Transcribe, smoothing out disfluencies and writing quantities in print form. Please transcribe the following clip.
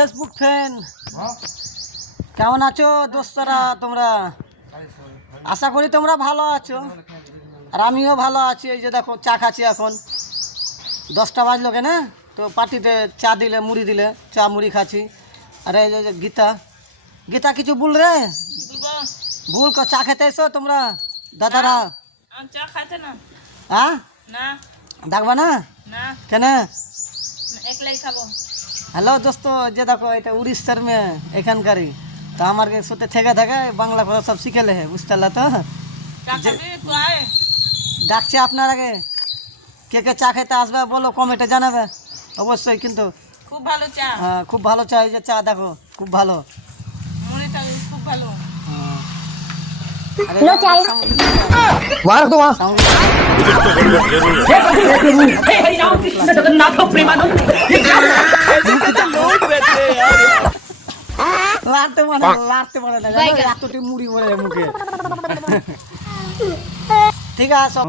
Facebook fan কেমন আছো দোস্তরা তোমরা? আশা করি তোমরা ভালো আছো, আর আমিও ভালো আছি। এই যে দেখো চা খাচ্ছি, এখন 10টা বাজলো কেন, তো পার্টিতে চা দিলে, মুড়ি দিলে, চা মুড়ি খাচ্ছি। আরে এই যে গীতা, গীতা কিছু বল রে, ভুল চা খেতে এসো তোমরা দাদারা? চা খাইতে না। হ্যাঁ না দেখবা না না, কেন? একলাই খাবো। হ্যালো দোস্ত, যে দেখো এটা উড়িষ্যার মেয়ে এখানকারই, তো আমার সাথে থেকে থাকে বাংলা কথা সব শিখেলে হে, বুঝতে পারলা তো? চা খাবি তো আয়। ডাকছে আপনার আগে, কে কে চা খেতে আসবে বলো, কমেন্টে জানাবে অবশ্যই। কিন্তু খুব ভালো চা, খুব ভালো চা, এই যে চা দেখো খুব ভালো, মুড়িটা খুব ভালো। আরে मार दो वहाँ লাড়তে পারে না জানো, এতটি মুড়ি পড়ে মুখে। ঠিক আছে।